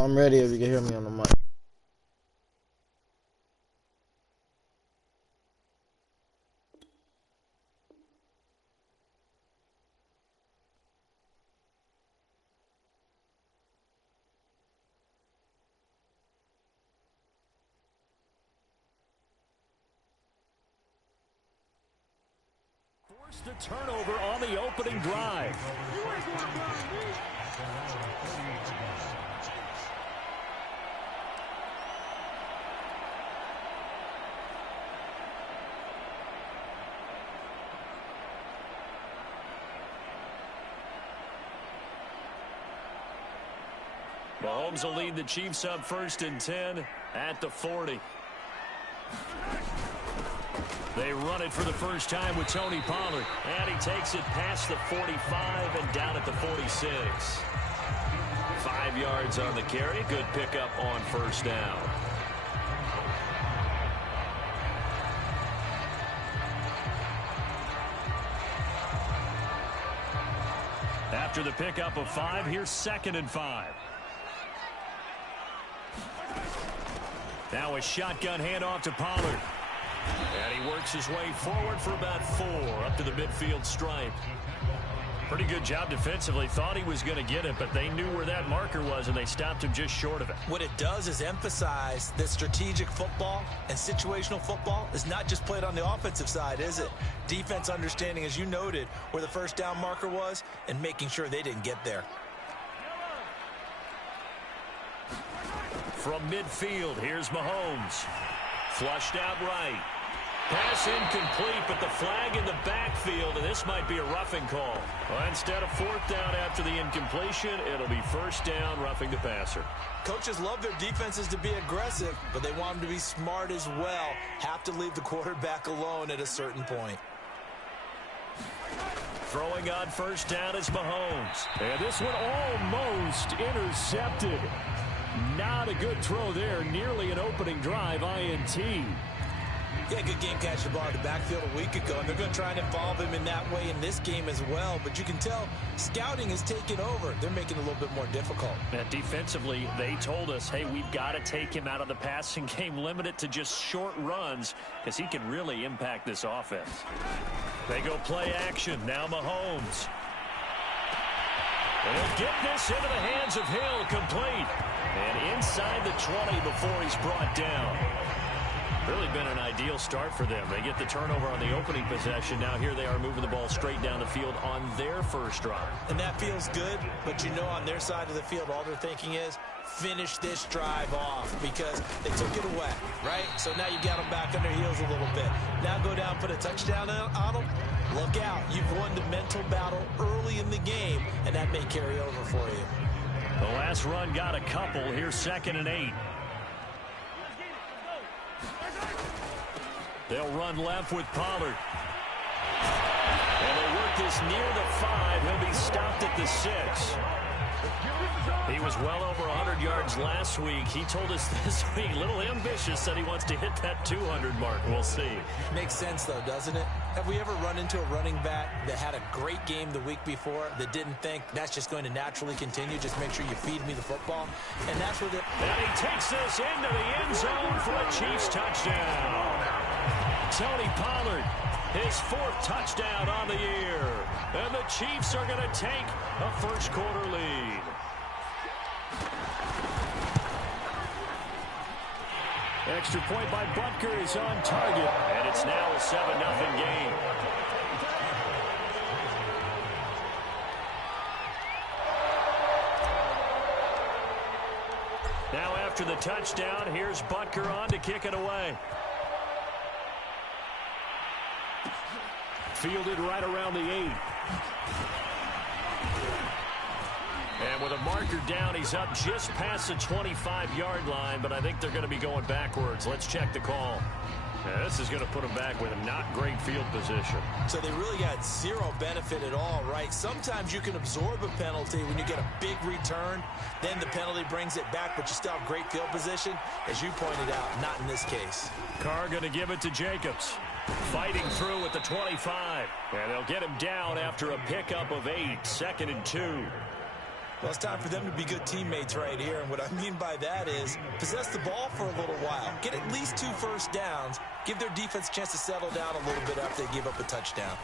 I'm ready if you can hear me on the mic. Forced the turnover on the opening drive. Mahomes will lead the Chiefs up 1st and 10 at the 40. They run it for the first time with Tony Pollard. And he takes it past the 45 and down at the 46. 5 yards on the carry. Good pickup on 1st down. After the pickup of 5, here's 2nd and 5. Now a shotgun handoff to Pollard. And he works his way forward for about 4 up to the midfield stripe. Pretty good job defensively. Thought he was going to get it, but they knew where that marker was, and they stopped him just short of it. What it does is emphasize that strategic football and situational football is not just played on the offensive side, is it? Defense understanding, as you noted, where the 1st down marker was and making sure they didn't get there. From midfield, here's Mahomes. Flushed out right. Pass incomplete, but the flag in the backfield, and this might be a roughing call. Well, instead of 4th down after the incompletion, it'll be 1st down, roughing the passer. Coaches love their defenses to be aggressive, but they want them to be smart as well. Have to leave the quarterback alone at a certain point. Throwing on 1st down is Mahomes. And this one almost intercepted. Not a good throw there. Nearly an opening drive INT. Yeah, good game catch the ball in the backfield a week ago, and they're going to try and involve him in that way in this game as well. But you can tell scouting is taking over. They're making it a little bit more difficult. And defensively, they told us, hey, we've got to take him out of the passing game, limit it to just short runs, because he can really impact this offense. They go play action. Now Mahomes. And he'll get this into the hands of Hill, complete. And inside the 20 before he's brought down. Really been an ideal start for them. They get the turnover on the opening possession. Now here they are moving the ball straight down the field on their 1st drive. And that feels good, but you know on their side of the field, all they're thinking is finish this drive off because they took it away, right? So now you got them back on their heels a little bit. Now go down, put a touchdown on them. Look out. You've won the mental battle early in the game, and that may carry over for you. The last run got a couple. Here's 2nd and 8. They'll run left with Pollard. And they work this near the 5. He'll be stopped at the 6. He was well over 100 yards last week. He told us this week, a little ambitious, said he wants to hit that 200 mark. We'll see. Makes sense, though, doesn't it? Have we ever run into a running back that had a great game the week before that didn't think that's just going to naturally continue? Just make sure you feed me the football. And that's where the... And he takes this into the end zone for a Chiefs touchdown. Tony Pollard, his 4th touchdown on the year. And the Chiefs are going to take a 1st quarter lead. Extra point by Butker is on target, and it's now a 7-0 game. Now after the touchdown, here's Butker on to kick it away. Fielded right around the 8. And with a marker down, he's up just past the 25-yard line, but I think they're going to be going backwards. Let's check the call. Yeah, this is going to put him back with a not great field position. So they really got zero benefit at all, right? Sometimes you can absorb a penalty when you get a big return. Then the penalty brings it back, but you still have great field position. As you pointed out, not in this case. Carr going to give it to Jacobs. Fighting through at the 25. And they'll get him down after a pickup of 8. 2nd and 2. Well, it's time for them to be good teammates right here. And what I mean by that is possess the ball for a little while. Get at least 2 first downs. Give their defense a chance to settle down a little bit after they give up a touchdown.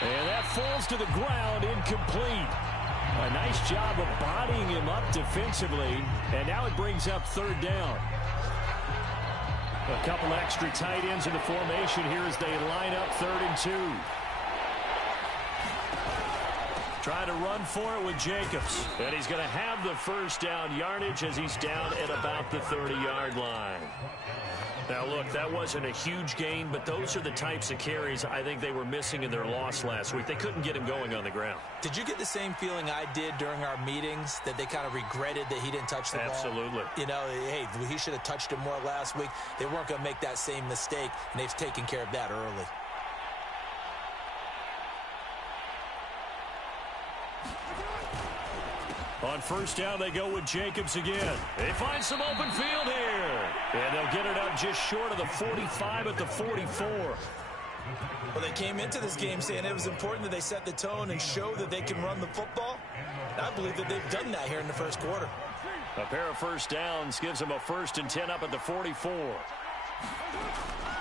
And that falls to the ground, incomplete. A nice job of bodying him up defensively. And now it brings up 3rd down. A couple extra tight ends in the formation here as they line up 3rd and 2. Trying to run for it with Jacobs. And he's going to have the first down yardage as he's down at about the 30-yard line. Now, look, that wasn't a huge gain, but those are the types of carries I think they were missing in their loss last week. They couldn't get him going on the ground. Did you get the same feeling I did during our meetings, that they kind of regretted that he didn't touch the ball? Absolutely. You know, hey, he should have touched it more last week. They weren't going to make that same mistake, and they've taken care of that early. On first down, they go with Jacobs again. They find some open field here. And they'll get it up just short of the 45 at the 44. Well, they came into this game saying it was important that they set the tone and show that they can run the football. And I believe that they've done that here in the first quarter. A pair of first downs gives them a 1st and 10 up at the 44.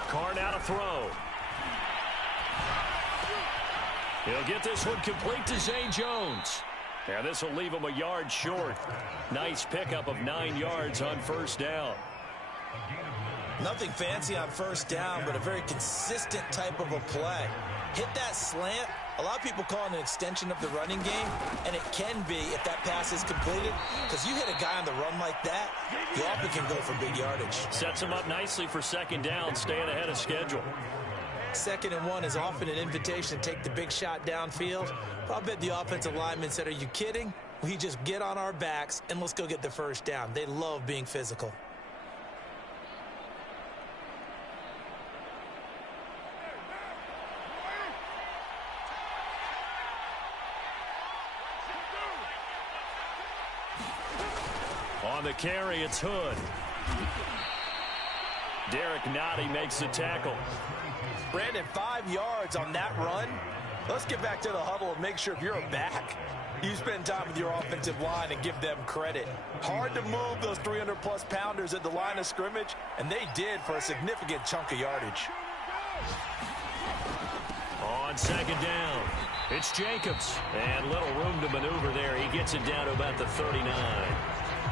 Carr now to throw. He'll get this one complete to Zay Jones. And this will leave him a yard short. Nice pickup of 9 yards on first down. Nothing fancy on first down, but a very consistent type of a play. Hit that slant. A lot of people call it an extension of the running game, and it can be if that pass is completed, because you hit a guy on the run like that, you often can go for big yardage. Sets him up nicely for 2nd down, staying ahead of schedule. 2nd and 1 is often an invitation to take the big shot downfield. I'll bet the offensive lineman said, are you kidding? We just get on our backs and let's go get the first down. They love being physical. On the carry, it's Hood. Derek Nottie makes the tackle. Brandon, 5 yards on that run. Let's get back to the huddle and make sure if you're a back, you spend time with your offensive line and give them credit. Hard to move those 300-plus pounders at the line of scrimmage, and they did for a significant chunk of yardage. On 2nd down, it's Jacobs. And little room to maneuver there. He gets it down to about the 39.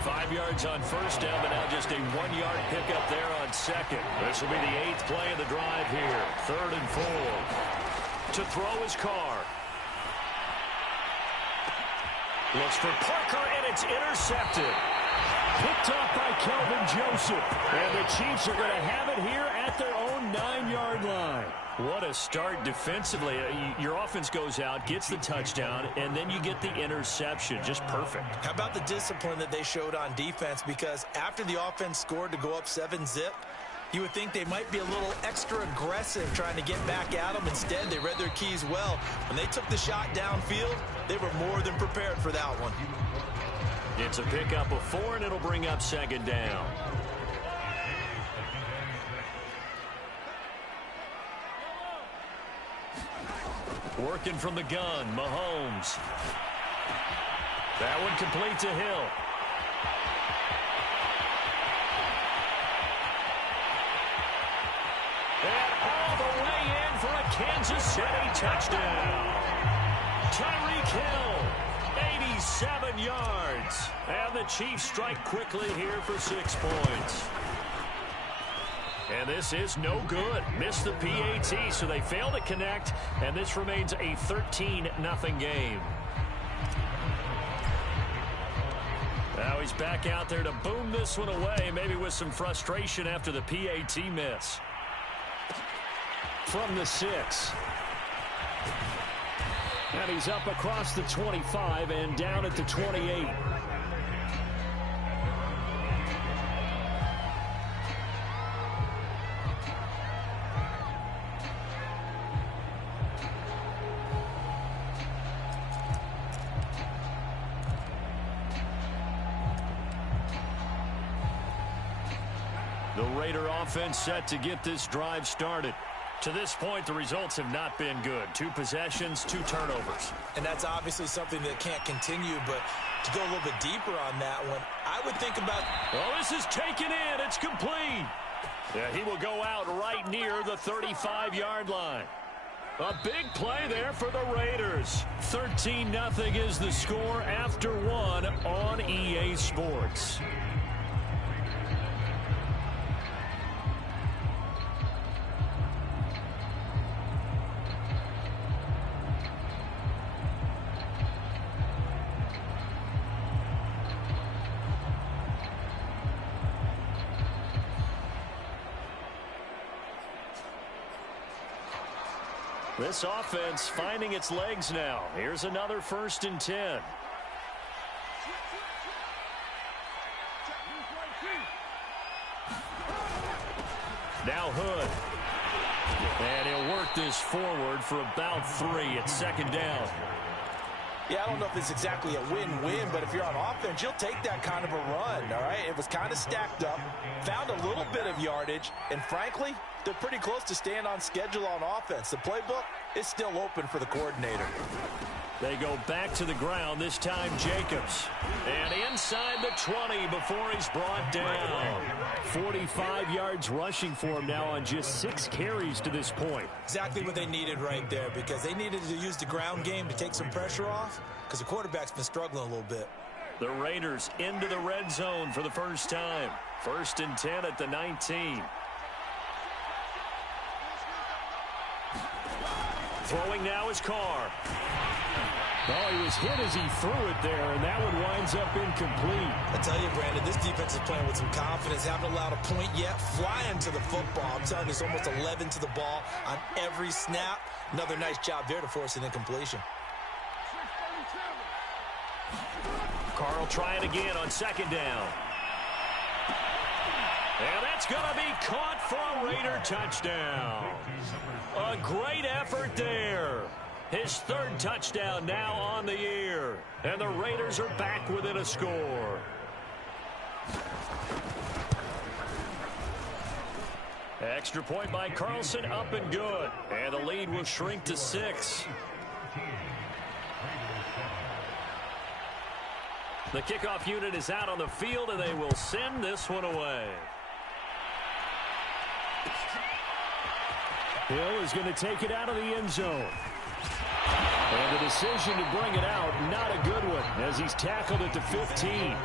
5 yards on first down, but now just a 1-yard pickup there on 2nd. This will be the 8th play of the drive here. 3rd and 4. To throw his Carr. Looks for Parker, and it's intercepted. Picked off by Kelvin Joseph. And the Chiefs are going to have it here at their own 9-yard line. What a start defensively. Your offense goes out, gets the touchdown, and then you get the interception. Just perfect. How about the discipline that they showed on defense? Because after the offense scored to go up 7-zip, you would think they might be a little extra aggressive trying to get back at them. Instead, they read their keys well. When they took the shot downfield, they were more than prepared for that one. It's a pickup of 4, and it'll bring up 2nd down. Working from the gun, Mahomes. That one complete to Hill. And all the way in for a Kansas City touchdown. Tyreek Hill, 87 yards. And the Chiefs strike quickly here for 6 points. And this is no good. Missed the PAT, so they fail to connect, and this remains a 13-0 game. Now he's back out there to boom this one away, maybe with some frustration after the PAT miss. From the 6. And he's up across the 25 and down at the 28. The Raider offense set to get this drive started. To this point, the results have not been good. 2 possessions, 2 turnovers. And that's obviously something that can't continue, but to go a little bit deeper on that one, I would think about... Well, this is taken in. It's complete. Yeah, he will go out right near the 35-yard line. A big play there for the Raiders. 13-0 is the score after 1 on EA Sports. This offense finding its legs now. Here's another 1st and 10. Now Hood. And he'll work this forward for about 3 at 2nd down. Yeah, I don't know if it's exactly a win-win, but if you're on offense, you'll take that kind of a run, all right? It was kind of stacked up, found a little bit of yardage, and frankly, they're pretty close to staying on schedule on offense. The playbook is still open for the coordinator. They go back to the ground, this time Jacobs. And inside the 20 before he's brought down. 45 yards rushing for him now on just 6 carries to this point. Exactly what they needed right there, because they needed to use the ground game to take some pressure off, because the quarterback's been struggling a little bit. The Raiders into the red zone for the first time. 1st and 10 at the 19. Throwing now is Carr. Oh, he was hit as he threw it there, and that one winds up incomplete. I tell you, Brandon, this defense is playing with some confidence. Haven't allowed a point yet. Flying to the football. I'm telling you, it's almost 11 to the ball on every snap. Another nice job there to force an incompletion. Carr will try it again on 2nd down. And that's going to be caught for a Raider touchdown. A great effort there. His 3rd touchdown now on the year. And the Raiders are back within a score. Extra point by Carlson, up and good. And the lead will shrink to 6. The kickoff unit is out on the field, and they will send this one away. Hill is going to take it out of the end zone. And the decision to bring it out, not a good one, as he's tackled at the 15.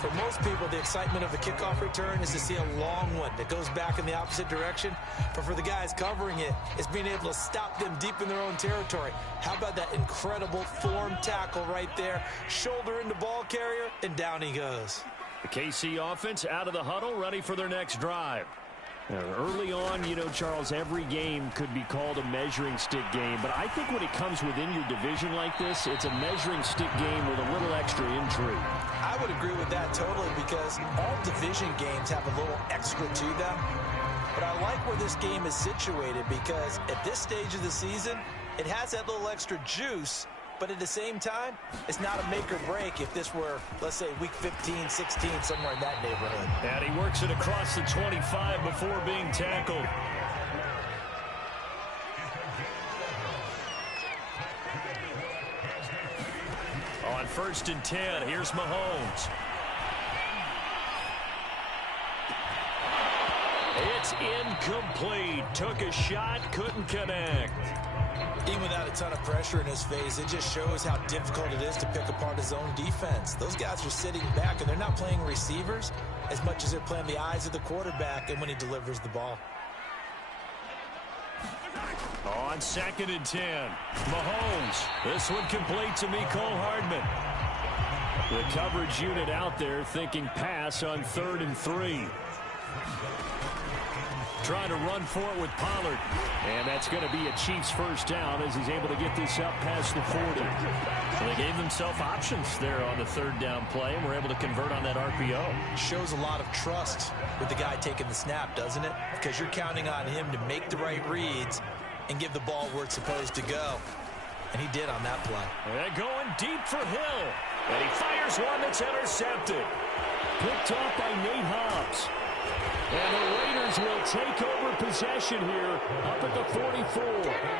For most people, the excitement of a kickoff return is to see a long one that goes back in the opposite direction. But for the guys covering it, it's being able to stop them deep in their own territory. How about that incredible form tackle right there? Shoulder into ball carrier, and down he goes. The KC offense out of the huddle, ready for their next drive. Early on, you know, Charles, every game could be called a measuring stick game. But I think when it comes within your division like this, it's a measuring stick game with a little extra intrigue. I would agree with that totally, because all division games have a little extra to them. But I like where this game is situated, because at this stage of the season, it has that little extra juice. But at the same time, it's not a make or break if this were, let's say, week 15, 16, somewhere in that neighborhood. And he works it across the 25 before being tackled. On 1st and 10, here's Mahomes. It's incomplete. Took a shot, couldn't connect. Even without a ton of pressure in his face, it just shows how difficult it is to pick apart his own defense. Those guys are sitting back, and they're not playing receivers as much as they're playing the eyes of the quarterback and when he delivers the ball. On 2nd and 10, Mahomes. This one complete to Mecole Hardman. The coverage unit out there thinking pass on 3rd and 3. Trying to run for it with Pollard. And that's going to be a Chiefs first down as he's able to get this up past the 40. So they gave themselves options there on the 3rd down play, and were able to convert on that RPO. Shows a lot of trust with the guy taking the snap, doesn't it? Because you're counting on him to make the right reads and give the ball where it's supposed to go. And he did on that play. And going deep for Hill. And he fires one that's intercepted. Picked off by Nate Hobbs. And the Raiders Mahomes will take over possession here up at the 44.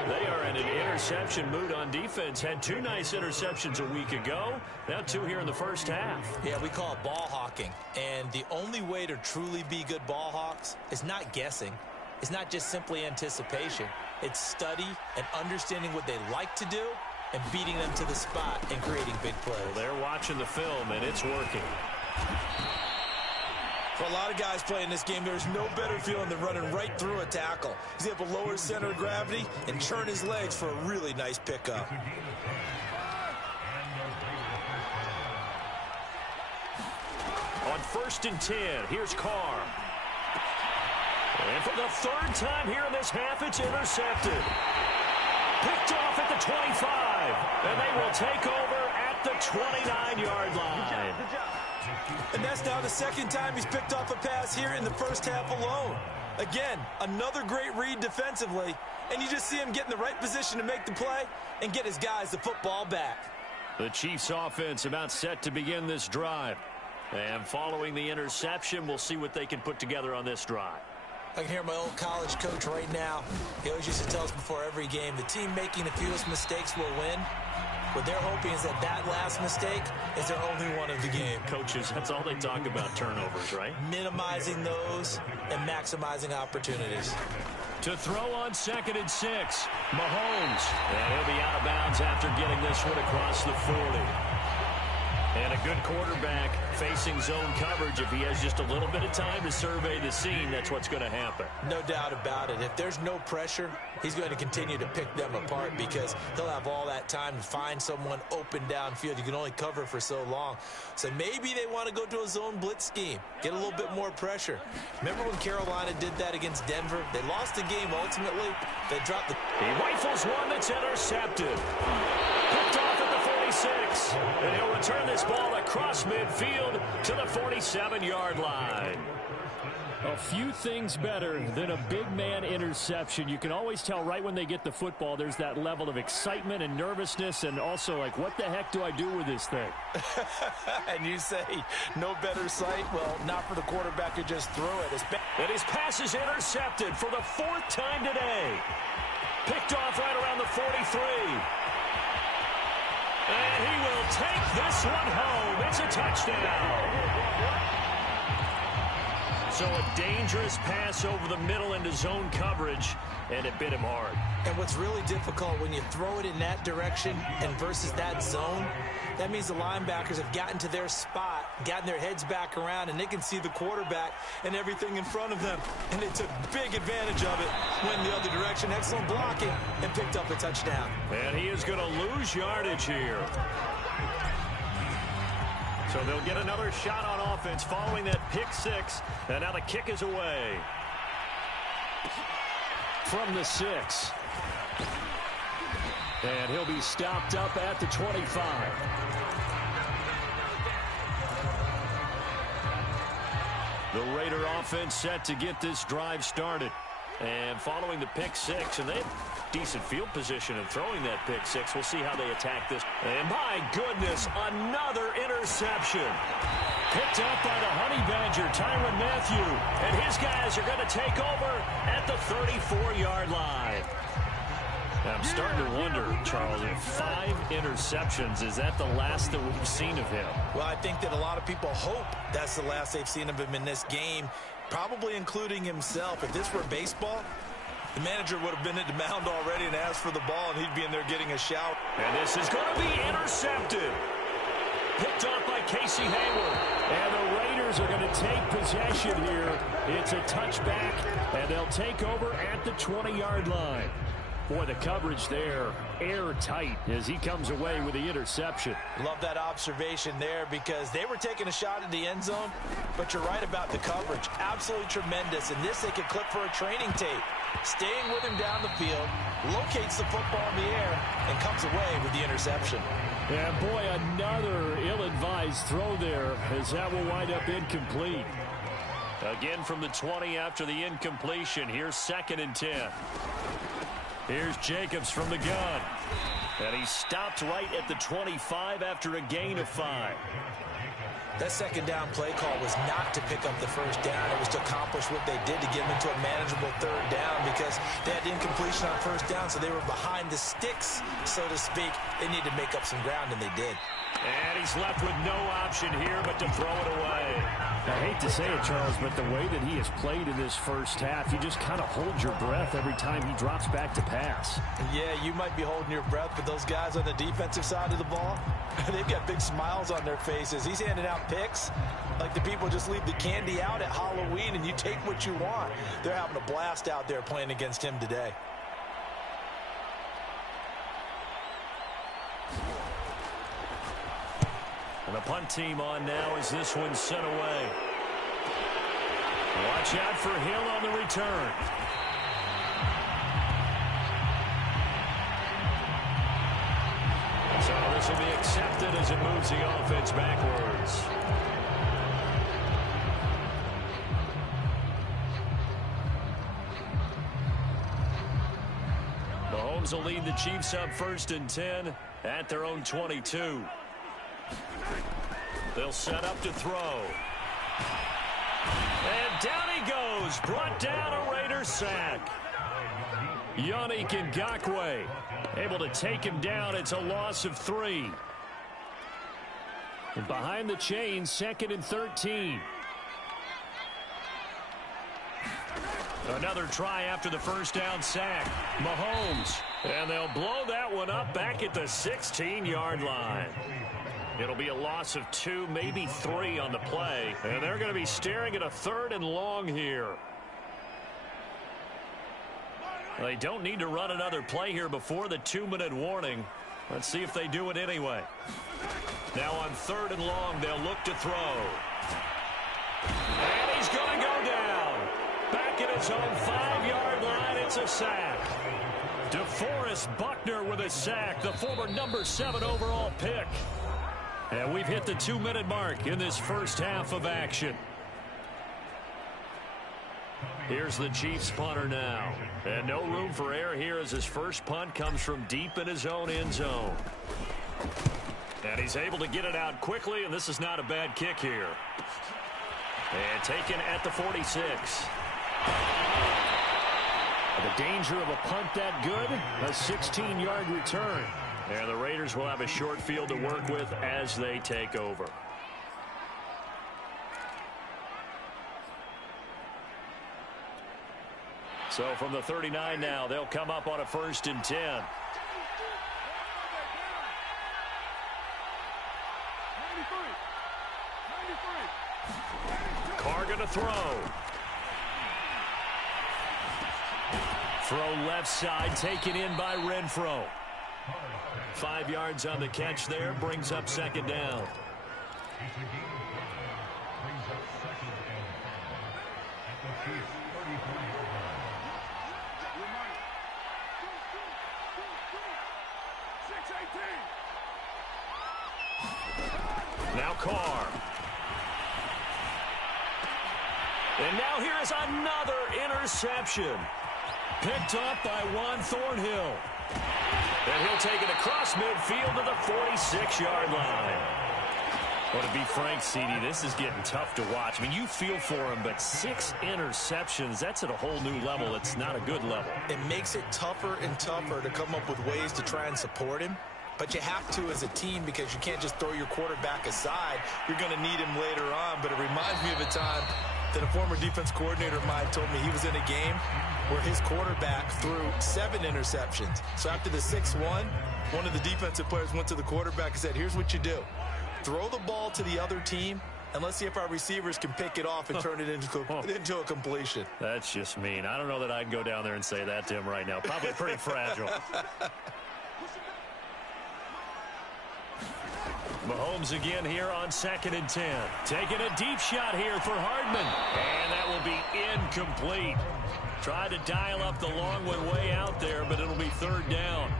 They are in an interception mood on defense. Had 2 nice interceptions a week ago. Now 2 here in the first half. Yeah, we call it ball hawking. And the only way to truly be good ball hawks is not guessing. It's not just simply anticipation. It's study and understanding what they like to do and beating them to the spot and creating big plays. Well, they're watching the film, and it's working. For a lot of guys playing this game, there's no better feeling than running right through a tackle. He's able to lower his center of gravity and churn his legs for a really nice pickup. On 1st and 10, here's Carr. And for the 3rd time here in this half, it's intercepted. Picked off at the 25. And they will take over at the 29-yard line. And that's now the 2nd time he's picked off a pass here in the first half alone. Again, another great read defensively. And you just see him get in the right position to make the play and get his guys the football back. The Chiefs offense about set to begin this drive. And following the interception, we'll see what they can put together on this drive. I can hear my old college coach right now. He always used to tell us before every game, the team making the fewest mistakes will win. What they're hoping is that that last mistake is their only one of the game. Coaches, that's all they talk about, turnovers, right? Minimizing those and maximizing opportunities. To throw on 2nd and 6, Mahomes. And he'll be out of bounds after getting this one across the 40. And a good quarterback facing zone coverage. If he has just a little bit of time to survey the scene, that's what's going to happen. No doubt about it. If there's no pressure, he's going to continue to pick them apart because he'll have all that time to find someone open downfield. You can only cover for so long. So maybe they want to go to a zone blitz scheme, get a little bit more pressure. Remember when Carolina did that against Denver? They lost the game ultimately. They dropped the... He rifles one that's intercepted. Picked off at the 46. And he'll return this ball across midfield to the 47-yard line. A few things better than a big man interception. You can always tell right when they get the football, there's that level of excitement and nervousness and also like, what the heck do I do with this thing? And you say, no better sight? Well, not for the quarterback who just threw it. And his pass is intercepted for the 4th time today. Picked off right around the 43. And he will take this one home. It's a touchdown. So a dangerous pass over the middle into zone coverage, and it bit him hard. And what's really difficult when you throw it in that direction and versus that zone, that means the linebackers have gotten to their spot, gotten their heads back around, and they can see the quarterback and everything in front of them. And they took big advantage of it, went the other direction, excellent blocking, and picked up a touchdown. And he is going to lose yardage here. So they'll get another shot on offense following that pick 6. And now the kick is away. From the 6. And he'll be stopped up at the 25. The Raider offense set to get this drive started. And following the pick 6, and they have decent field position in throwing that pick 6. We'll see how they attack this. And my goodness, another interception. Picked up by the Honey Badger, Tyrann Mathieu. And his guys are going to take over at the 34-yard line. I'm starting to wonder, Charles, if 5 interceptions, is that the last that we've seen of him? Well, I think that a lot of people hope that's the last they've seen of him in this game, probably including himself. If this were baseball, the manager would have been at the mound already and asked for the ball, and he'd be in there getting a shout. And this is going to be intercepted. Picked off by Casey Hayward. And the Raiders are going to take possession here. It's a touchback, and they'll take over at the 20-yard line. Boy, the coverage there, airtight as he comes away with the interception. Love that observation there because they were taking a shot at the end zone, but you're right about the coverage. Absolutely tremendous. And this they could clip for a training tape. Staying with him down the field, locates the football in the air, and comes away with the interception. And boy, another ill-advised throw there as that will wind up incomplete. Again from the 20 after the incompletion. Here's 2nd and 10. Here's Jacobs from the gun. And he stopped right at the 25 after a gain of 5. That second down play call was not to pick up the first down. It was to accomplish what they did to get them into a manageable third down because they had incompletion on first down, so they were behind the sticks, so to speak. They needed to make up some ground, and they did. And he's left with no option here but to throw it away. I hate to say it, Charles, but the way that he has played in this first half, you just kind of hold your breath every time he drops back to pass. Yeah, you might be holding your breath, but those guys on the defensive side of the ball, they've got big smiles on their faces. He's handing out picks like the people just leave the candy out at Halloween and you take what you want. They're having a blast out there playing against him today. And the punt team on now as this one's sent away. Watch out for Hill on the return. So this will be accepted as it moves the offense backwards. Mahomes will lead the Chiefs up 1st and 10 at their own 22. They'll set up to throw. And down he goes. Brought down a Raider sack. Yannick Ngakoue able to take him down. It's a loss of 3. And behind the chains, 2nd and 13. Another try after the first down sack. Mahomes. And they'll blow that one up back at the 16-yard line. It'll be a loss of 2, maybe 3 on the play. And they're going to be staring at a 3rd and long here. They don't need to run another play here before the 2-minute warning. Let's see if they do it anyway. Now on 3rd and long, they'll look to throw. And he's going to go down. Back at his own 5-yard line, it's a sack. DeForest Buckner with a sack, the former number 7 overall pick. And we've hit the 2-minute mark in this first half of action. Here's the Chiefs punter now. And no room for error here as his first punt comes from deep in his own end zone. And he's able to get it out quickly, and this is not a bad kick here. And taken at the 46. The danger of a punt that good, a 16-yard return. And the Raiders will have a short field to work with as they take over. So from the 39 now, they'll come up on a 1st and 10. Carr going to throw. Throw left side, taken in by Renfro. 5 yards on the catch there, brings up 2nd down. Now Carr. And now here is another interception. Picked up by Juan Thornhill. And he'll take it across midfield to the 46-yard line. Well, to be frank, CD, this is getting tough to watch. I mean, you feel for him, but 6 interceptions, that's at a whole new level. It's not a good level. It makes it tougher and tougher to come up with ways to try and support him. But you have to as a team because you can't just throw your quarterback aside. You're going to need him later on. But it reminds me of a time that a former defense coordinator of mine told me he was in a game where his quarterback threw 7 interceptions. So after the 6-1, one of the defensive players went to the quarterback and said, here's what you do. Throw the ball to the other team, and let's see if our receivers can pick it off and turn it into a completion. That's just mean. I don't know that I'd go down there and say that to him right now. Probably pretty fragile. Mahomes again here on 2nd and 10. Taking a deep shot here for Hardman. And that will be incomplete. Tried to dial up the long one way out there, but it'll be 3rd down.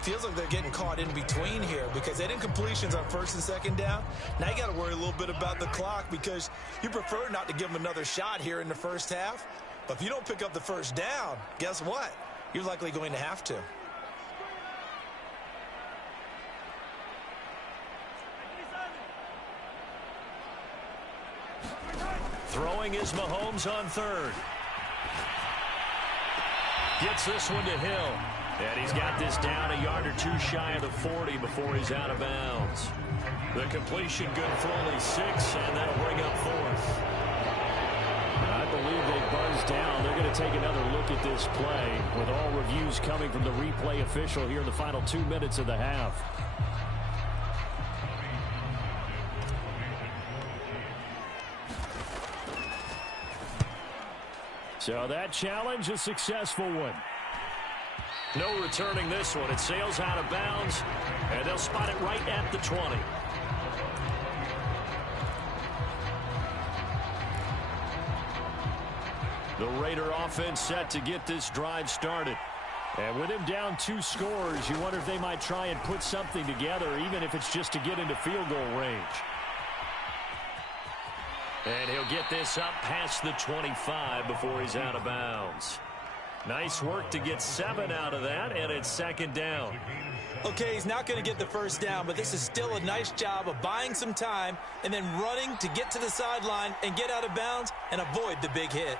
Feels like they're getting caught in between here because they had incompletions on 1st and 2nd down. Now you got to worry a little bit about the clock because you prefer not to give them another shot here in the first half. But if you don't pick up the 1st down, guess what? You're likely going to have to. Throwing is Mahomes on third. Gets this one to Hill. And he's got this down a yard or two shy of the 40 before he's out of bounds. The completion good for only 6, and that'll bring up fourth. I believe they buzzed down. They're going to take another look at this play with all reviews coming from the replay official here in the final 2 minutes of the half. So that challenge, a successful one. No returning this one. It sails out of bounds, and they'll spot it right at the 20. The Raider offense set to get this drive started. And with him down 2 scores, you wonder if they might try and put something together, even if it's just to get into field goal range. And he'll get this up past the 25 before he's out of bounds. Nice work to get 7 out of that, and it's second down. Okay, he's not going to get the first down, but this is still a nice job of buying some time and then running to get to the sideline and get out of bounds and avoid the big hit.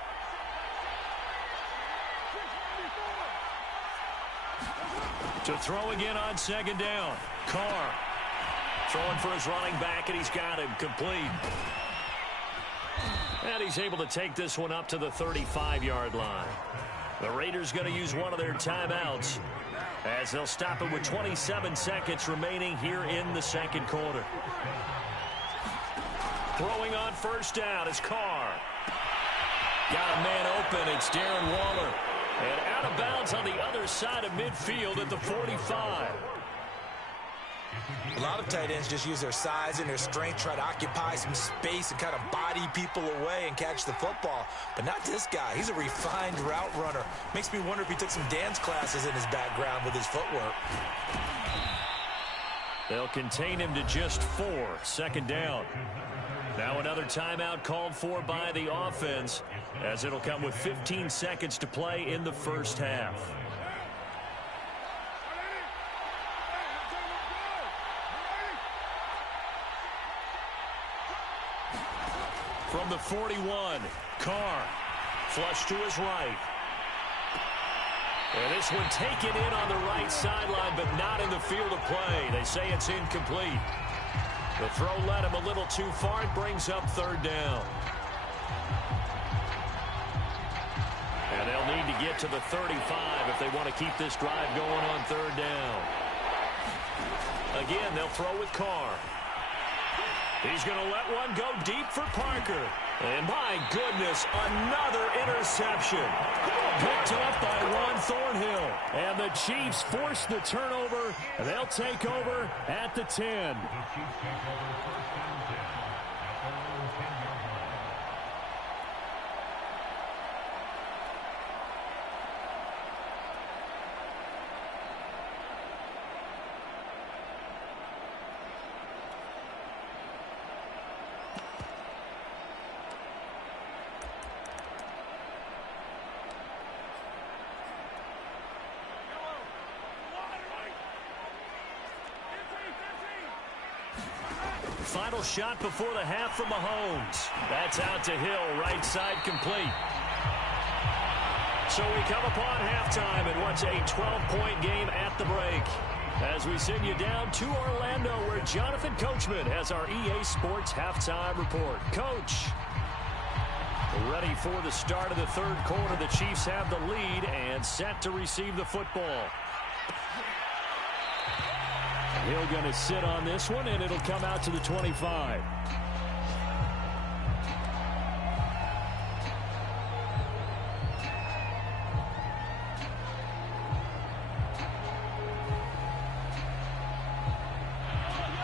To throw again on second down. Carr throwing for his running back, and he's got him complete. And he's able to take this one up to the 35-yard line. The Raiders going to use one of their timeouts as they'll stop it with 27 seconds remaining here in the second quarter. Throwing on first down is Carr. Got a man open. It's Darren Waller. And out of bounds on the other side of midfield at the 45. A lot of tight ends just use their size and their strength, try to occupy some space and kind of body people away and catch the football. But not this guy. He's a refined route runner. Makes me wonder if he took some dance classes in his background with his footwork. They'll contain him to just 4. Second down. Now another timeout called for by the offense, as it'll come with 15 seconds to play in the first half. From the 41, Carr, flush to his right. And this one taken in on the right sideline, but not in the field of play. They say it's incomplete. The throw led him a little too far. It brings up third down. And they'll need to get to the 35 if they want to keep this drive going on third down. Again, they'll throw with Carr. He's going to let one go deep for Parker. And my goodness, another interception. Picked up by Juan Thornhill. And the Chiefs force the turnover. And they'll take over at the 10. Final shot before the half from Mahomes. That's out to Hill, right side complete. So we come upon halftime in what's a 12-point game at the break. As we send you down to Orlando, where Jonathan Coachman has our EA Sports halftime report. Coach, ready for the start of the third quarter. The Chiefs have the lead and set to receive the football. Hill going to sit on this one, and it'll come out to the 25.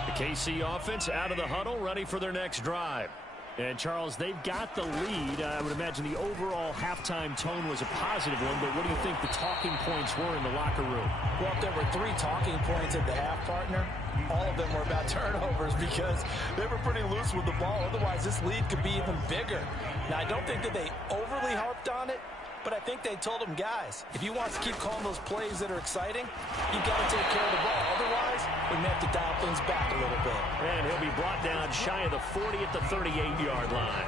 The KC offense out of the huddle, ready for their next drive. And, Charles, they've got the lead. I would imagine the overall halftime tone was a positive one, but what do you think the talking points were in the locker room? Well, if there were 3 talking points at the half, partner, all of them were about turnovers because they were pretty loose with the ball. Otherwise, this lead could be even bigger. Now, I don't think that they overly harped on it, but I think they told them, guys, if you want to keep calling those plays that are exciting, you've got to take care of the ball. Otherwise, we may have to dial things back a little bit. And he'll be brought down shy of the 40 at the 38-yard line.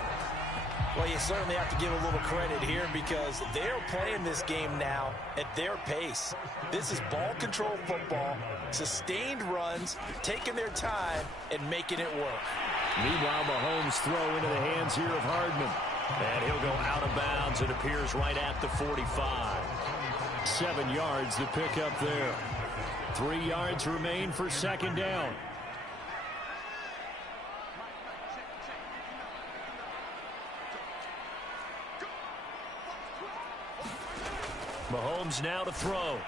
Well, you certainly have to give a little credit here because they're playing this game now at their pace. This is ball control football, sustained runs, taking their time, and making it work. Meanwhile, Mahomes throw into the hands here of Hardman. And he'll go out of bounds. It appears right at the 45. 7 yards to pick up there. 3 yards remain for second down. Mahomes now to throw.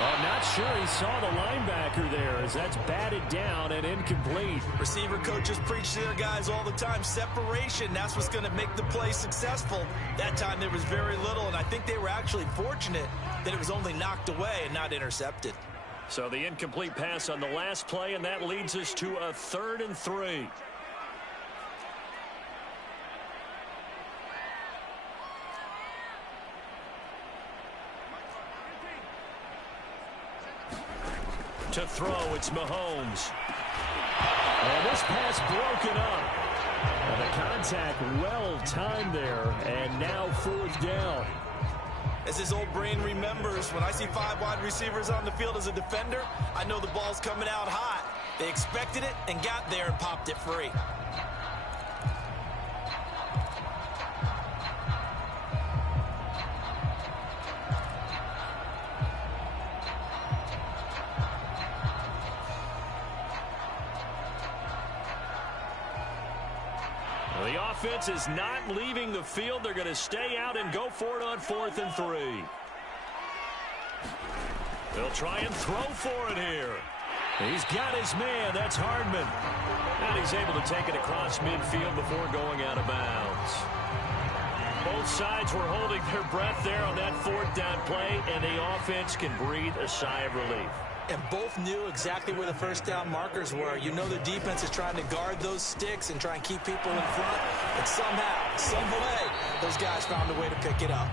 I'm not sure he saw the linebacker there as that's batted down and incomplete. Receiver coaches preach to their guys all the time. Separation, that's what's going to make the play successful. That time there was very little, and I think they were actually fortunate that it was only knocked away and not intercepted. So the incomplete pass on the last play, and that leads us to a 3rd and 3. To throw, it's Mahomes. And this pass broken up. And the contact well timed there, and now 4th down. As his old brain remembers, when I see 5 wide receivers on the field as a defender, I know the ball's coming out hot. They expected it and got there and popped it free. The offense is not leaving the field. They're going to stay out and go for it on 4th and 3. They'll try and throw for it here. He's got his man. That's Hardman. And he's able to take it across midfield before going out of bounds. Both sides were holding their breath there on that 4th down play, and the offense can breathe a sigh of relief. And both knew exactly where the first down markers were. You know the defense is trying to guard those sticks and try and keep people in front. And somehow, some way, those guys found a way to pick it up.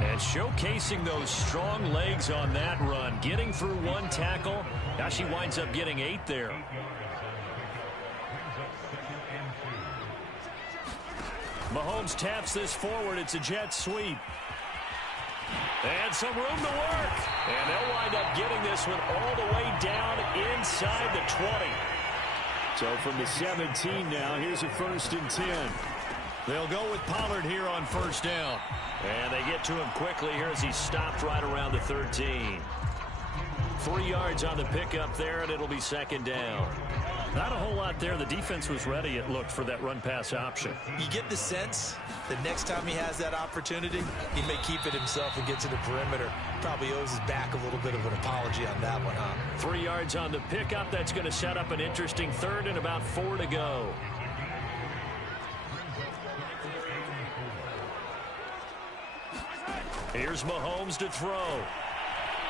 And showcasing those strong legs on that run. Getting through 1 tackle. Now she winds up getting 8 there. Mahomes taps this forward. It's a jet sweep. And some room to work. And they'll wind up getting this one all the way down inside the 20. So from the 17 now, here's a 1st and 10. They'll go with Pollard here on 1st down. And they get to him quickly here as he stopped right around the 13. 3 yards on the pickup there, and it'll be 2nd down. Not a whole lot there. The defense was ready, it looked, for that run-pass option. You get the sense that next time he has that opportunity, he may keep it himself and get to the perimeter. Probably owes his back a little bit of an apology on that one, huh? 3 yards on the pickup. That's going to set up an interesting 3rd and about 4 to go. Here's Mahomes to throw.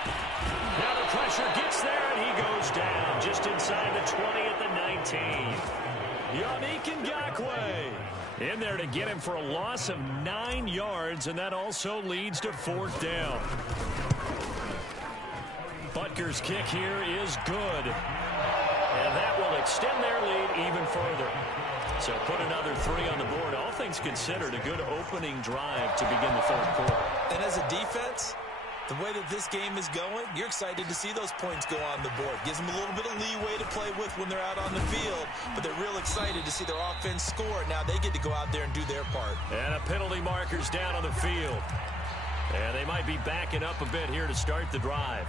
Now the pressure gets there, and he goes down just inside the 20 at the 19. Yannick Ngakoue in there to get him for a loss of 9 yards, and that also leads to 4th down. Butker's kick here is good, and that will extend their lead even further. So put another 3 on the board. All things considered, a good opening drive to begin the 3rd quarter. And as a defense, the way that this game is going, you're excited to see those points go on the board. Gives them a little bit of leeway to play with when they're out on the field, but they're real excited to see their offense score. Now they get to go out there and do their part. And a penalty marker's down on the field. And they might be backing up a bit here to start the drive.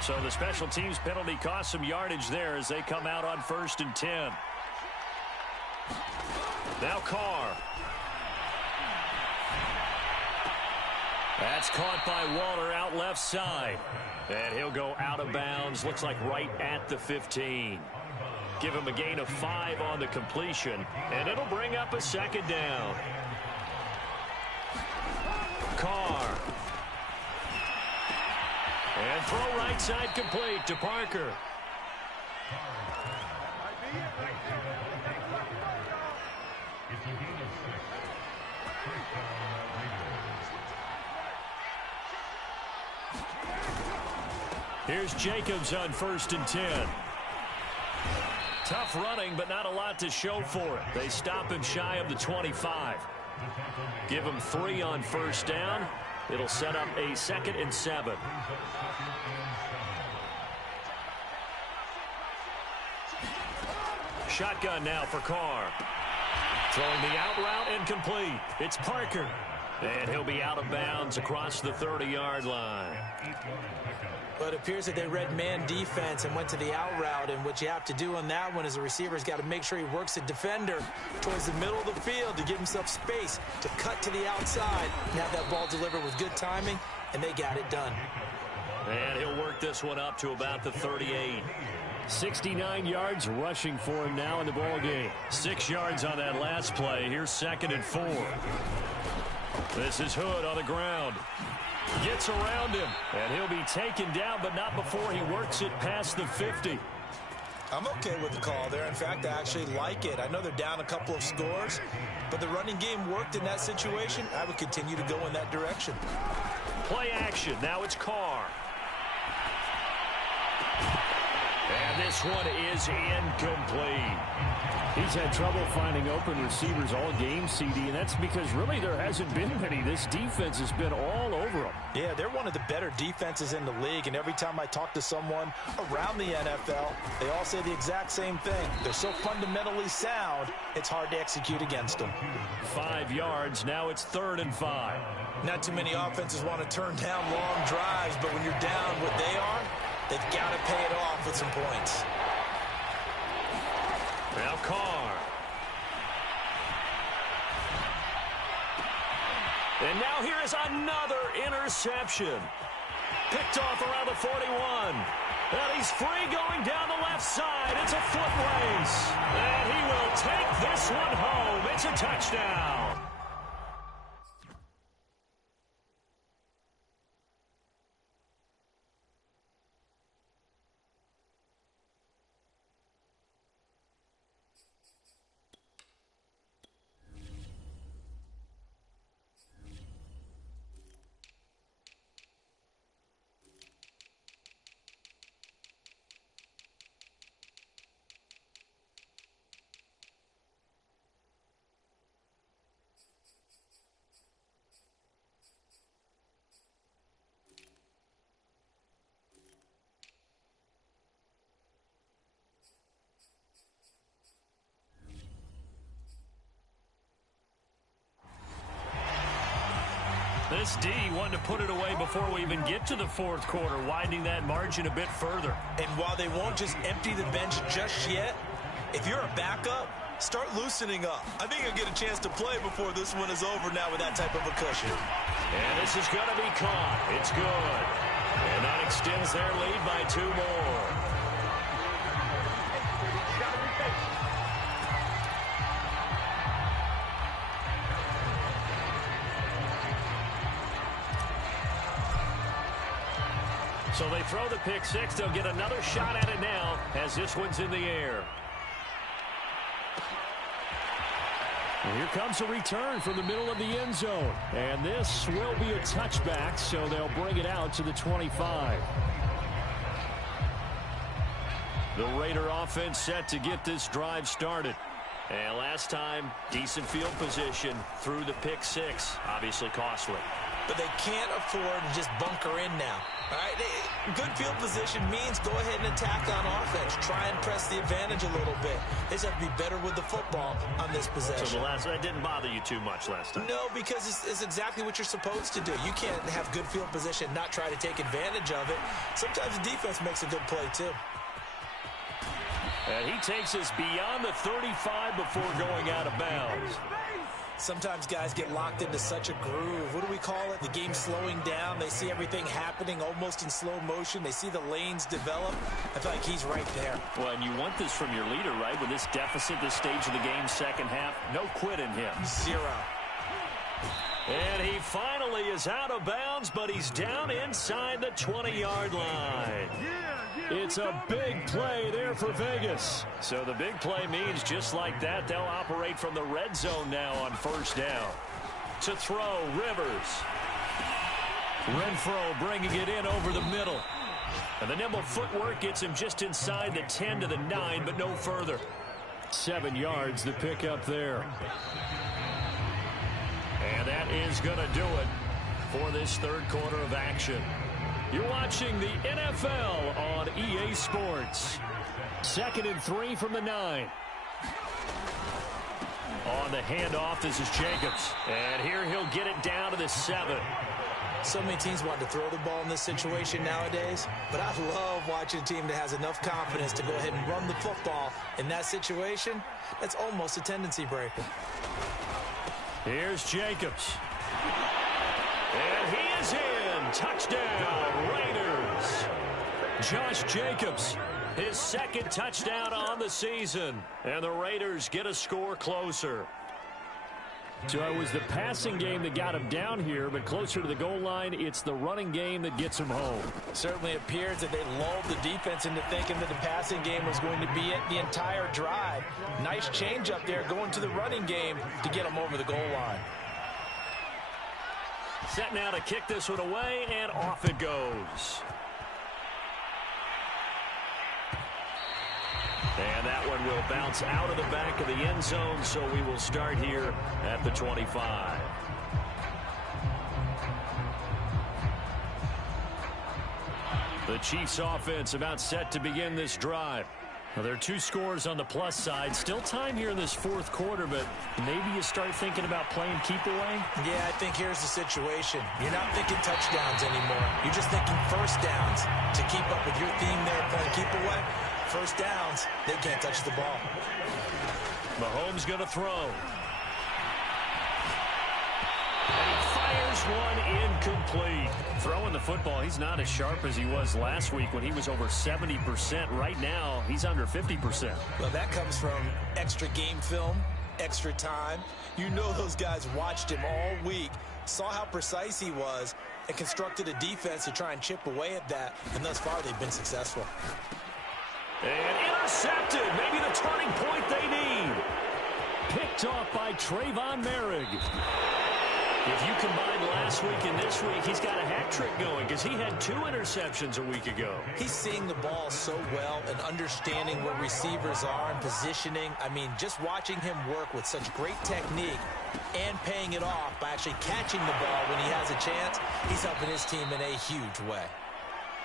So the special teams penalty cost some yardage there as they come out on 1st and 10. Now Carr. That's caught by Waller out left side. And he'll go out of bounds. Looks like right at the 15. Give him a gain of 5 on the completion. And it'll bring up a 2nd down. Carr. And throw right side complete to Parker. Here's Jacobs on 1st and 10. Tough running, but not a lot to show for it. They stop him shy of the 25. Give him 3 on first down. It'll set up a 2nd and 7. Shotgun now for Carr. Throwing the out route incomplete. It's Parker. And he'll be out of bounds across the 30-yard line. But it appears that they read man defense and went to the out route. And what you have to do on that one is the receiver's got to make sure he works the defender towards the middle of the field to give himself space to cut to the outside and have that ball delivered with good timing, and they got it done. And he'll work this one up to about the 38. 69 yards rushing for him now in the ball game. 6 yards on that last play. Here's 2nd and 4. This is Hood on the ground. Gets around him, and he'll be taken down, but not before he works it past the 50. I'm okay with the call there. In fact, I actually like it. I know they're down a couple of scores, but the running game worked in that situation. I would continue to go in that direction. Play action. Now it's Carr. And this one is incomplete. He's had trouble finding open receivers all game, CD, and that's because really there hasn't been many. This defense has been all over them. Yeah, they're one of the better defenses in the league, and every time I talk to someone around the NFL, they all say the exact same thing. They're so fundamentally sound, it's hard to execute against them. 5 yards. Now it's 3rd and 5. Not too many offenses want to turn down long drives, but when you're down what they are, they've got to pay it off with some points. Now Carr. And now here is another interception. Picked off around the 41. And he's free going down the left side. It's a foot race. And he will take this one home. It's a touchdown. This D wanted to put it away before we even get to the 4th quarter, widening that margin a bit further. And while they won't just empty the bench just yet, if you're a backup, start loosening up. I think you'll get a chance to play before this one is over now with that type of a cushion. And this is going to be caught. It's good. And that extends their lead by 2 more. So they throw the pick 6. They'll get another shot at it now as this one's in the air. And here comes a return from the middle of the end zone. And this will be a touchback, so they'll bring it out to the 25. The Raider offense set to get this drive started. And last time, decent field position through the pick 6. Obviously costly. But they can't afford to just bunker in now. All right, good field position means go ahead and attack on offense. Try and press the advantage a little bit. They just have to be better with the football on this possession. So that didn't bother you too much last time? No, because it's exactly what you're supposed to do. You can't have good field position and not try to take advantage of it. Sometimes the defense makes a good play, too. And he takes us beyond the 35 before going out of bounds. Sometimes guys get locked into such a groove. What do we call it? The game slowing down. They see everything happening almost in slow motion. They see the lanes develop. I feel like he's right there. Well, and you want this from your leader, right? With this deficit, this stage of the game, second half, no quit in him. 0. And he finally is out of bounds, but he's down inside the 20-yard line. It's a big play there for Vegas. So the big play means just like that, they'll operate from the red zone now on first down. To throw, Rivers. Renfro bringing it in over the middle. And the nimble footwork gets him just inside the 10 to the 9, but no further. 7 yards, the pickup there. And that is going to do it for this third quarter of action. You're watching the NFL on EA Sports. 2nd and 3 from the 9. On the handoff, this is Jacobs. And here he'll get it down to the 7. So many teams want to throw the ball in this situation nowadays, but I love watching a team that has enough confidence to go ahead and run the football in that situation. That's almost a tendency breaker. Here's Jacobs. And he is in. Touchdown, Raiders. Josh Jacobs, his 2nd touchdown on the season. And the Raiders get a score closer. So it was the passing game that got him down here, but closer to the goal line, it's the running game that gets him home. Certainly appears that they lulled the defense into thinking that the passing game was going to be it the entire drive. Nice change up there going to the running game to get him over the goal line. Set now to kick this one away, and off it goes. And that one will bounce out of the back of the end zone, so we will start here at the 25. The Chiefs offense about set to begin this drive. Well, there are 2 scores on the plus side. Still time here in this 4th quarter, but maybe you start thinking about playing keep away? Yeah, I think here's the situation. You're not thinking touchdowns anymore. You're just thinking first downs. To keep up with your theme there, playing keep away, first downs, they can't touch the ball. Mahomes going to throw. And he fires one incomplete. Throwing the football, he's not as sharp as he was last week when he was over 70%. Right now, he's under 50%. Well, that comes from extra game film, extra time. You know those guys watched him all week, saw how precise he was, and constructed a defense to try and chip away at that. And thus far, they've been successful. And intercepted. Maybe the turning point they need. Picked off by Trayvon Merrick. If you combine last week and this week, he's got a hat trick going because he had 2 interceptions a week ago. He's seeing the ball so well and understanding where receivers are and positioning. I mean, just watching him work with such great technique and paying it off by actually catching the ball when he has a chance, he's helping his team in a huge way.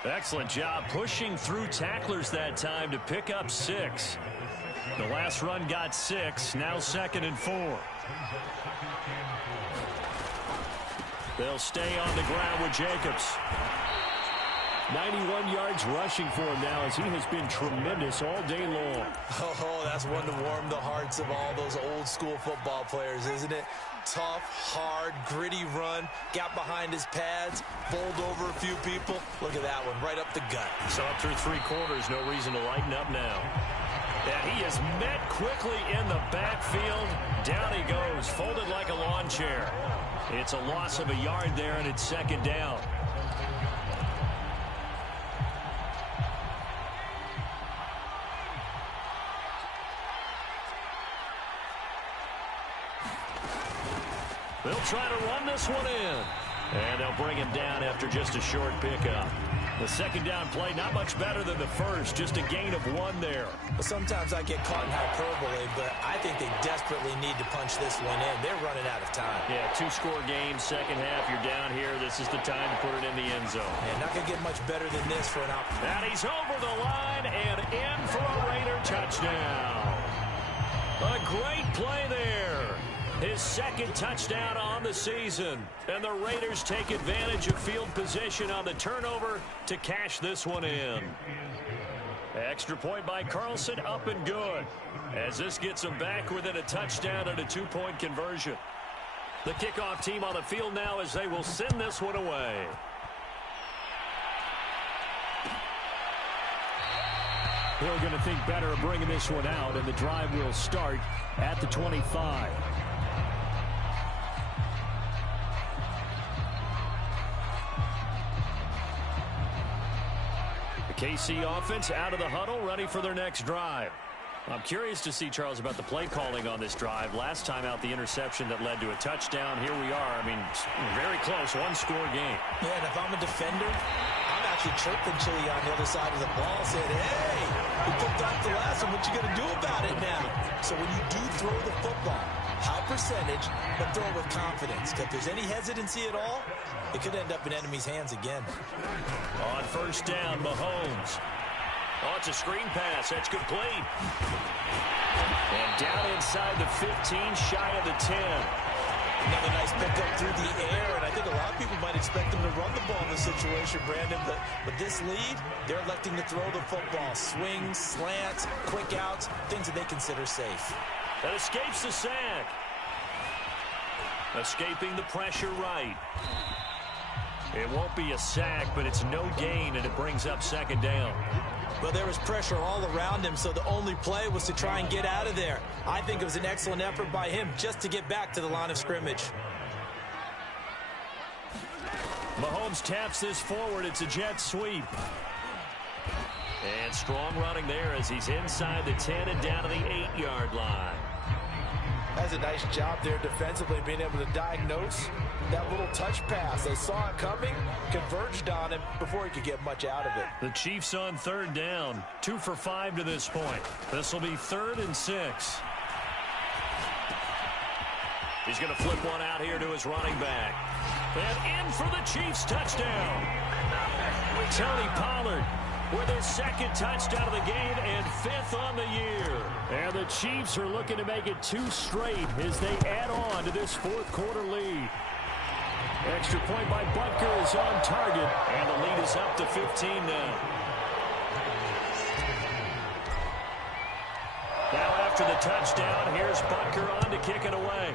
Excellent job pushing through tacklers that time to pick up 6. The last run got 6, now 2nd and 4. They'll stay on the ground with Jacobs. 91 yards rushing for him now as he has been tremendous all day long. Oh, that's one to warm the hearts of all those old school football players, isn't it? Tough, hard, gritty run, got behind his pads, bowled over a few people. Look at that one, right up the gut. So up through 3 quarters, no reason to lighten up now. And he is met quickly in the backfield. Down he goes, folded like a lawn chair. It's a loss of a yard there, and it's 2nd down. They'll try to run this one in. And they'll bring him down after just a short pickup. The 2nd down play, not much better than the first, just a gain of 1 there. Well, sometimes I get caught in hyperbole, but I think they desperately need to punch this one in. They're running out of time. Yeah, 2-score game, 2nd half, you're down here. This is the time to put it in the end zone. And not going to get much better than this for an opportunity. And he's over the line and in for a Raider touchdown. A great play there. His 2nd touchdown on the season. And the Raiders take advantage of field position on the turnover to cash this one in. Extra point by Carlson, up and good. As this gets them back within a touchdown and a 2-point conversion. The kickoff team on the field now as they will send this one away. They're going to think better of bringing this one out, and the drive will start at the 25. KC offense out of the huddle, ready for their next drive. I'm curious to see, Charles, about the play calling on this drive. Last time out, the interception that led to a touchdown. Here we are. I mean, very close, 1-score game. Yeah, and if I'm a defender, I'm actually chirping Chili on the other side of the ball, saying, hey, we picked off the last one. What you going to do about it now? So when you do throw the football, high percentage, but throw it with confidence. Because if there's any hesitancy at all, it could end up in enemy's hands again. On first down, Mahomes. Oh, it's a screen pass. That's complete. And down inside the 15, shy of the 10. Another nice pickup through the air, and I think a lot of people might expect them to run the ball in this situation, Brandon, but this lead, they're electing to throw the football. Swings, slants, quick outs, things that they consider safe. That escapes the sack. Escaping the pressure right. It won't be a sack, but it's no gain, and it brings up second down. Well, there was pressure all around him, so the only play was to try and get out of there. I think it was an excellent effort by him just to get back to the line of scrimmage. Mahomes taps this forward. It's a jet sweep. And strong running there as he's inside the 10 and down to the 8-yard line. That's a nice job there defensively, being able to diagnose that little touch pass. They saw it coming, converged on him before he could get much out of it. The Chiefs on third down, 2 for 5 to this point. This will be 3rd and 6. He's going to flip one out here to his running back. And in for the Chiefs touchdown. Tony Pollard with his 2nd touchdown of the game and 5th on the year. And the Chiefs are looking to make it 2 straight as they add on to this 4th quarter lead. Extra point by Butker is on target. And the lead is up to 15 now. Now after the touchdown, here's Butker on to kick it away.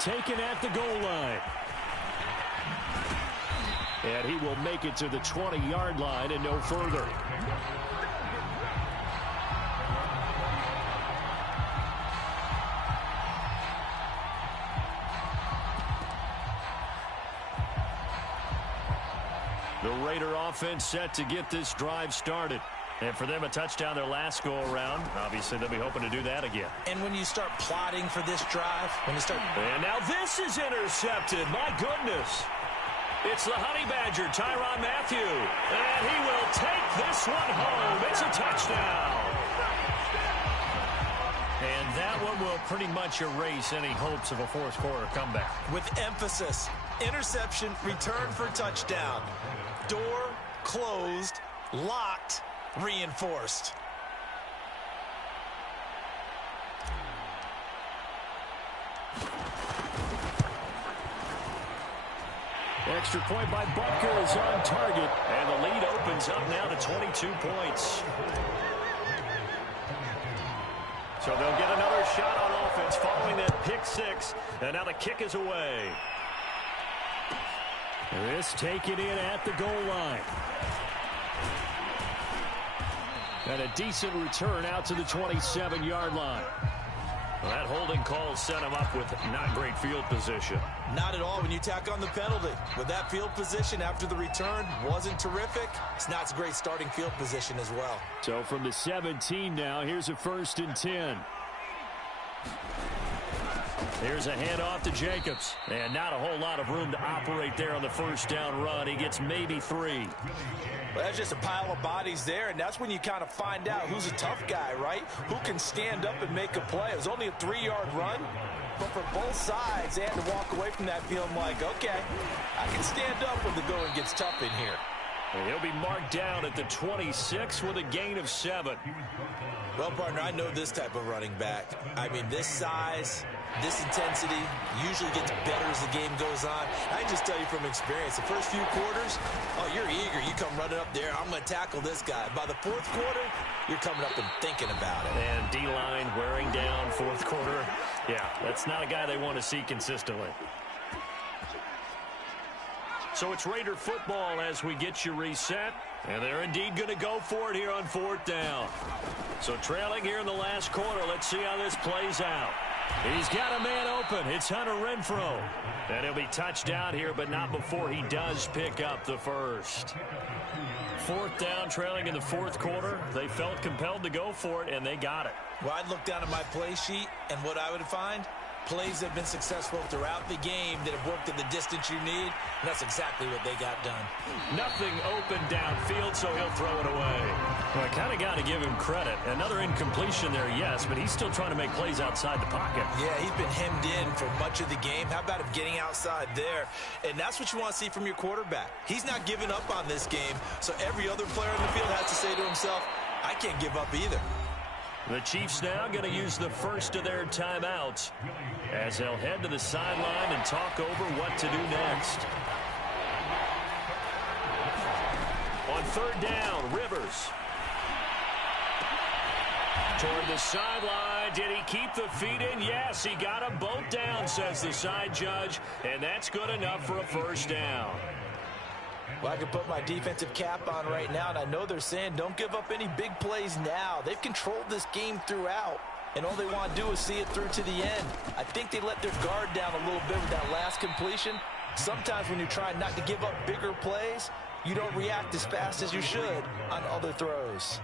Taken at the goal line. And he will make it to the 20-yard line and no further. The Raider offense set to get this drive started. And for them, a touchdown their last go-around. Obviously, they'll be hoping to do that again. And when you start plotting for this drive, And now this is intercepted. My goodness. It's the Honey Badger, Tyrann Mathieu. And he will take this one home. It's a touchdown. And that one will pretty much erase any hopes of a 4th quarter comeback. with emphasis, interception, return for touchdown. Door closed, locked, reinforced. Extra point by Butker is on target. And the lead opens up now to 22 points. So they'll get another shot on offense following that pick 6. And now the kick is away. This taken in at the goal line. And a decent return out to the 27-yard line. Well, that holding call set him up with not great field position. Not at all when you tack on the penalty. With that field position after the return wasn't terrific, it's not a great starting field position as well. So from the 17 now, here's a 1st and 10. Here's a handoff to Jacobs. And not a whole lot of room to operate there on the 1st down run. He gets maybe 3. Well, that's just a pile of bodies there, and that's when you kind of find out who's a tough guy, right? Who can stand up and make a play. It was only a 3-yard run, but for both sides, they had to walk away from that feeling like, okay, I can stand up when the going gets tough in here. And he'll be marked down at the 26 with a gain of 7. Well, partner, I know this type of running back. I mean, this size, this intensity usually gets better as the game goes on. I can just tell you from experience, the first few quarters, oh, you're eager. You come running up there, I'm going to tackle this guy. By the 4th quarter, you're coming up and thinking about it. And D-line wearing down 4th quarter. Yeah, that's not a guy they want to see consistently. So it's Raider football as we get you reset. And they're indeed going to go for it here on 4th down. So trailing here in the last quarter. Let's see how this plays out. He's got a man open. It's Hunter Renfrow. And he'll be touched down here, but not before he does pick up the first. 4th down, trailing in the 4th quarter. They felt compelled to go for it, and they got it. Well, I'd look down at my play sheet, and what I would find, Plays have been successful throughout the game that have worked in the distance you need, and that's exactly what they got done. Nothing open downfield, so he'll throw it away. Well, I kind of got to give him credit. Another incompletion there, yes, but he's still trying to make plays outside the pocket. Yeah, he's been hemmed in for much of the game. How about him getting outside there? And that's what you want to see from your quarterback. He's not giving up on this game, so every other player in the field has to say to himself, I can't give up either. The Chiefs now going to use the first of their timeouts as they'll head to the sideline and talk over what to do next. On third down, Rivers. Toward the sideline. Did he keep the feet in? Yes, he got them both down, says the side judge, and that's good enough for a first down. Well, I can put my defensive cap on right now, and I know they're saying don't give up any big plays now. They've controlled this game throughout, and all they want to do is see it through to the end. I think they let their guard down a little bit with that last completion. Sometimes when you're trying not to give up bigger plays, you don't react as fast as you should on other throws.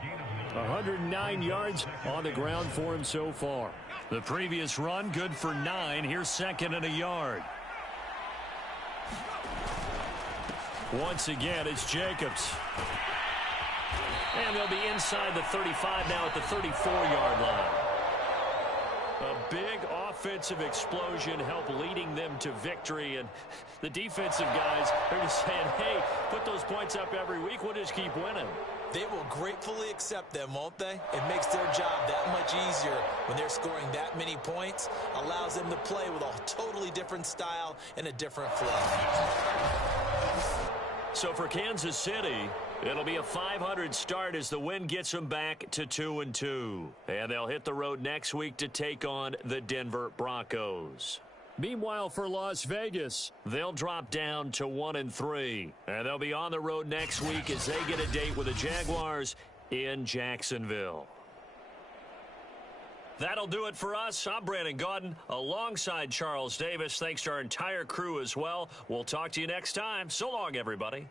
109 yards on the ground for him so far. The previous run, good for 9. Here's second and a yard. Once again, it's Jacobs. And they'll be inside the 35 now at the 34-yard line. A big offensive explosion helped leading them to victory. And the defensive guys are just saying, hey, put those points up every week. We'll just keep winning. They will gratefully accept them, won't they? It makes their job that much easier when they're scoring that many points. Allows them to play with a totally different style and a different flow. So for Kansas City, it'll be a 500 start as the win gets them back to 2-2. And they'll hit the road next week to take on the Denver Broncos. Meanwhile, for Las Vegas, they'll drop down to 1-3. And they'll be on the road next week as they get a date with the Jaguars in Jacksonville. That'll do it for us. I'm Brandon Gaudin alongside Charles Davis. Thanks to our entire crew as well. We'll talk to you next time. So long, everybody.